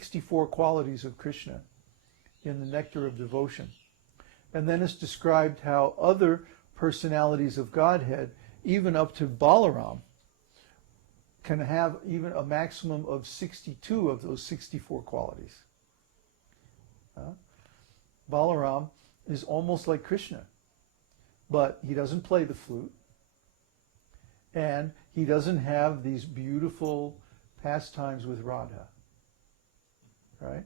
64 qualities of Krishna in the Nectar of Devotion. And then it's described how other personalities of Godhead, even up to Balaram, can have even a maximum of 62 of those 64 qualities. Balaram is almost like Krishna, but he doesn't play the flute, and he doesn't have these beautiful pastimes with Radha. Right?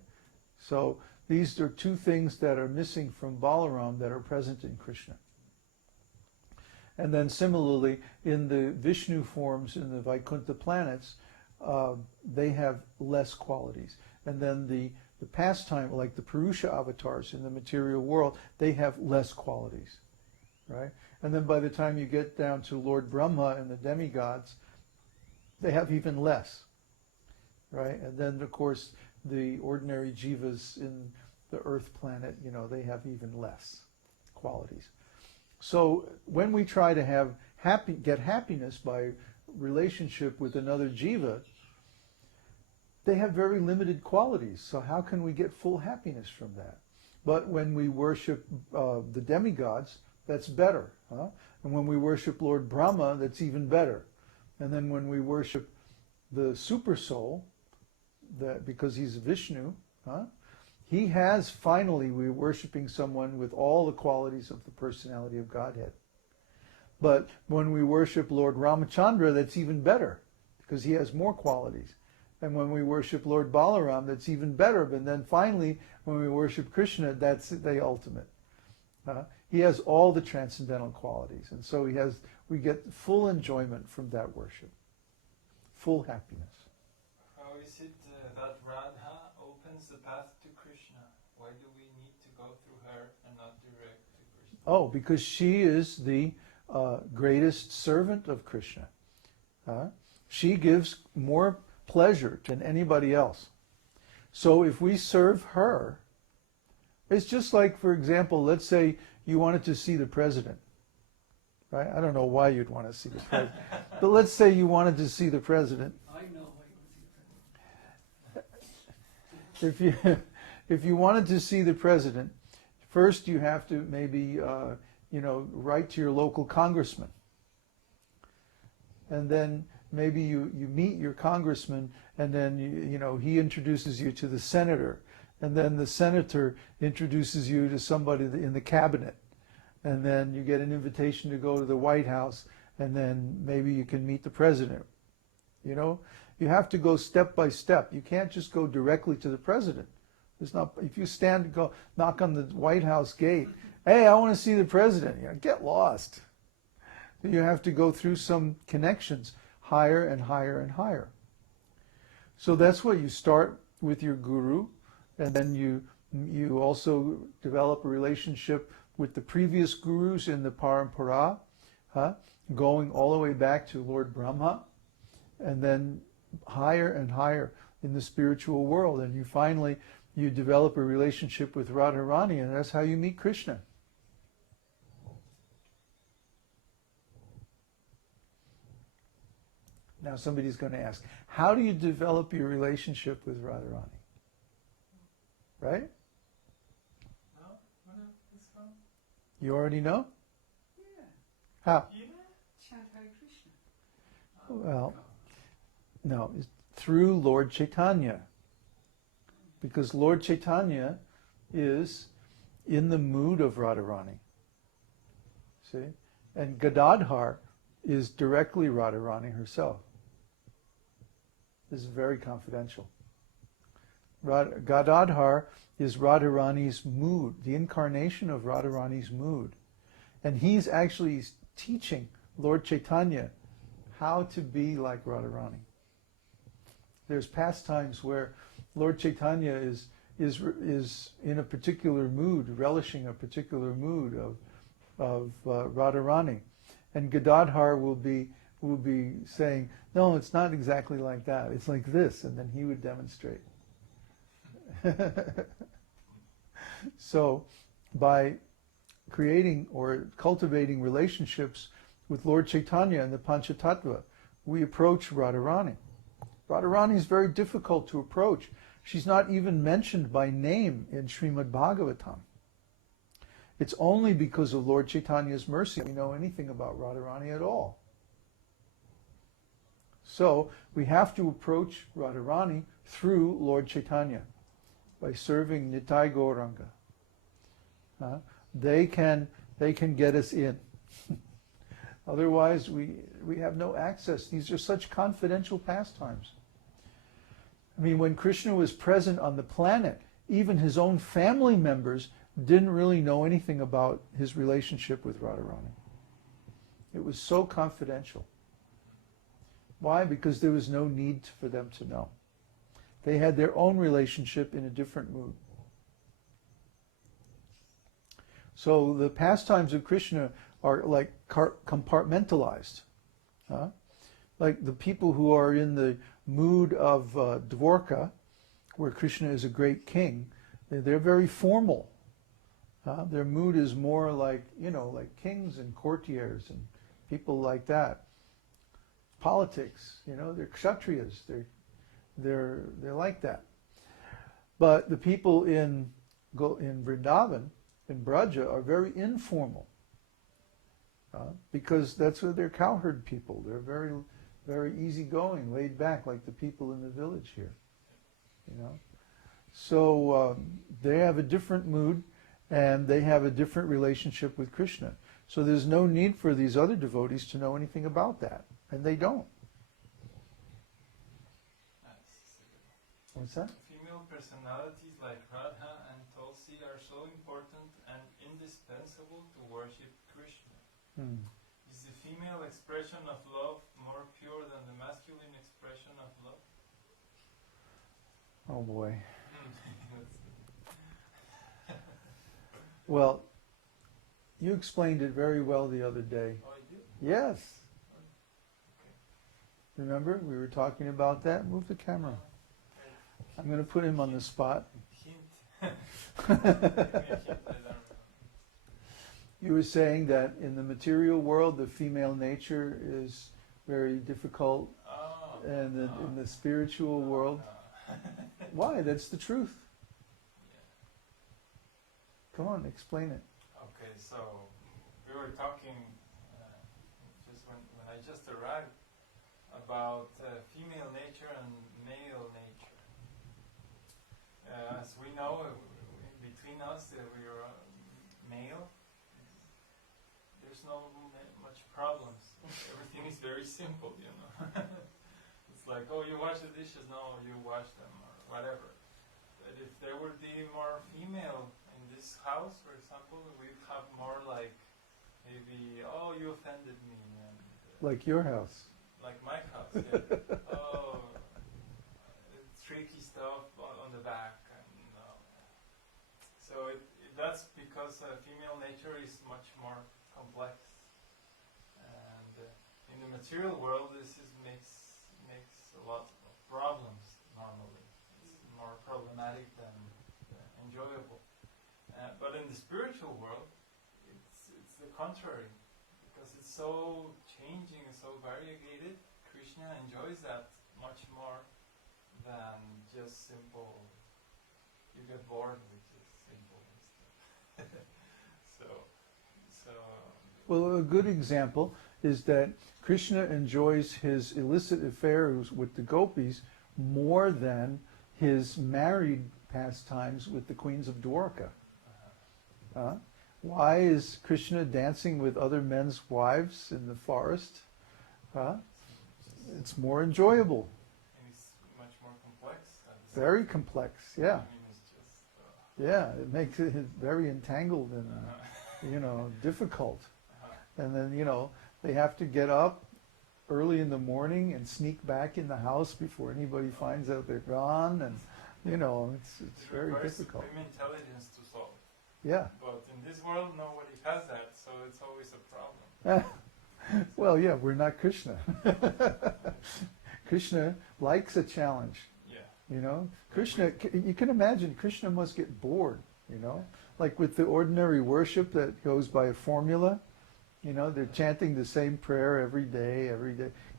So these are two things that are missing from Balaram that are present in Krishna. And then similarly, in the Vishnu forms in the Vaikuntha planets, they have less qualities. And then the pastime, like the Purusha avatars in the material world, they have less qualities. Right? And then by the time you get down to Lord Brahma and the demigods, they have even less. Right? And then, of course, the ordinary jivas in the earth planet, they have even less qualities. So when we try to get happiness by relationship with another jiva, they have very limited qualities. So how can we get full happiness from that? But when we worship the demigods, that's better. And when we worship Lord Brahma, that's even better. And then when we worship the super soul, because he's Vishnu, he has, finally, we're worshiping someone with all the qualities of the personality of Godhead. But when we worship Lord Ramachandra, that's even better, because he has more qualities. And when we worship Lord Balaram, that's even better. But then finally, when we worship Krishna, that's the ultimate. He has all the transcendental qualities. And so we get full enjoyment from that worship. Full happiness. How is it that Radha opens the path to Krishna? Why do we need to go through her and not direct to Krishna? Oh, because she is the greatest servant of Krishna. She gives more pleasure than anybody else. So if we serve her, it's just like, for example, let's say you wanted to see the president. Right? I don't know why you'd want to see the president. But let's say you wanted to see the president. I know why you want to see the If president. you wanted to see the president, first you have to maybe write to your local congressman, and then maybe you meet your congressman, and then he introduces you to the senator, and then the senator introduces you to somebody in the cabinet, and then you get an invitation to go to the White House, and then maybe you can meet the president. You have to go step by step. You can't just go directly to the president. If you knock on the White House gate, hey, I want to see the president, get lost. You have to go through some connections higher and higher and higher. So that's why you start with your guru, and then you also develop a relationship with the previous gurus in the parampara, going all the way back to Lord Brahma, and then higher and higher in the spiritual world, and you develop a relationship with Radharani, and that's how you meet Krishna. Now somebody's going to ask, how do you develop your relationship with Radharani? Right? No, this one. You already know? Yeah. How? Yeah. Chant Hare Krishna. Well, no, it's through Lord Chaitanya. Because Lord Chaitanya is in the mood of Radharani. See? And Gadadhar is directly Radharani herself. This is very confidential. Gadadhar is Radharani's mood, the incarnation of Radharani's mood. And he's actually teaching Lord Chaitanya how to be like Radharani. There's pastimes where Lord Chaitanya is in a particular mood, relishing a particular mood of Radharani, and Gadadhar will be saying, "No, it's not exactly like that. It's like this," and then he would demonstrate. So, by creating or cultivating relationships with Lord Chaitanya and the Panchatattva, we approach Radharani. Radharani is very difficult to approach She's not even mentioned by name in Srimad Bhagavatam. It's only because of Lord Chaitanya's mercy we know anything about Radharani at all. So we have to approach Radharani through Lord Chaitanya by serving Nitai Gauranga. They can get us in. Otherwise, we have no access. These are such confidential pastimes. I mean, when Krishna was present on the planet, even his own family members didn't really know anything about his relationship with Radharani. It was so confidential. Why? Because there was no need for them to know. They had their own relationship in a different mood. So the pastimes of Krishna are like compartmentalized. Like the people who are in the mood of Dwarka, where Krishna is a great king, they're very formal. Their mood is more like, like kings and courtiers and people like that. Politics, they're kshatriyas. They're like that. But the people in Vrindavan, in Braja, are very informal. Because that's what they're cowherd people. They're very, very easygoing, laid back, like the people in the village here. So they have a different mood, and they have a different relationship with Krishna. So there's no need for these other devotees to know anything about that, and they don't. What's that? Female personalities like Radha and Tulsi are so important and indispensable to worship Krishna. Is the female expression of love more pure than the masculine expression of love? Oh boy. Well, you explained it very well the other day. Oh, I did? Yes. Okay. Remember, we were talking about that? Move the camera. I'm going to put him on the spot. Hint. Give me a hint, I don't know. You were saying that in the material world, the female nature is very difficult, and in the spiritual world, why? That's the truth. Come on, explain it. Okay, so we were talking just when I just arrived about female nature and male nature. As we know, between us, we are male. There's no much problems. Everything is very simple, It's like, oh, you wash the dishes, no, you wash them, or whatever. But if there would be more female in this house, for example, we'd have more like, maybe, oh, you offended me. And, like your house. Like my house, yeah. Oh, tricky stuff on the back. So that's because female nature is much more complex, and in the material world, this makes a lot of problems. Normally, it's more problematic than enjoyable. But in the spiritual world, it's the contrary, because it's so changing and so variegated. Krishna enjoys that much more than just simple. You get bored with just simple stuff. so. Well, a good example is that Krishna enjoys his illicit affairs with the gopis more than his married pastimes with the queens of Dwarka. Why is Krishna dancing with other men's wives in the forest? It's more enjoyable. And it's much more complex. Very complex, yeah. I mean, it's just, Yeah, it makes it very entangled and, difficult. And then, they have to get up early in the morning and sneak back in the house before anybody finds out they're gone. And, it's very difficult. Supreme intelligence to solve. Yeah. But in this world, nobody has that, so it's always a problem. Well, yeah, we're not Krishna. Krishna likes a challenge. Yeah. Krishna, you can imagine Krishna must get bored, like with the ordinary worship that goes by a formula. They're chanting the same prayer every day.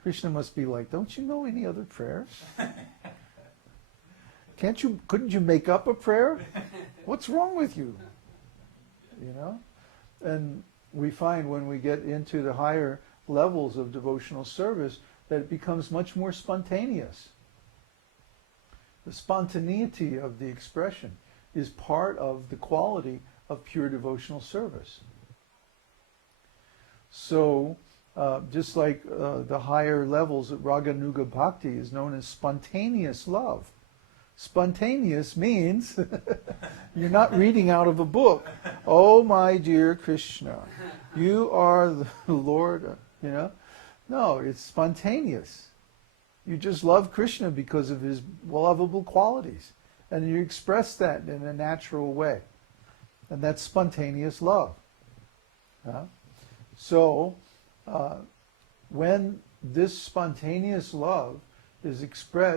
Krishna must be like, don't you know any other prayers? Couldn't you make up a prayer? What's wrong with you? You know? And we find when we get into the higher levels of devotional service that it becomes much more spontaneous. The spontaneity of the expression is part of the quality of pure devotional service. So, just like the higher levels of Raganuga Bhakti is known as spontaneous love. Spontaneous means you're not reading out of a book. Oh, my dear Krishna, you are the Lord, you know. No, it's spontaneous. You just love Krishna because of his lovable qualities. And you express that in a natural way. And that's spontaneous love. So, when this spontaneous love is expressed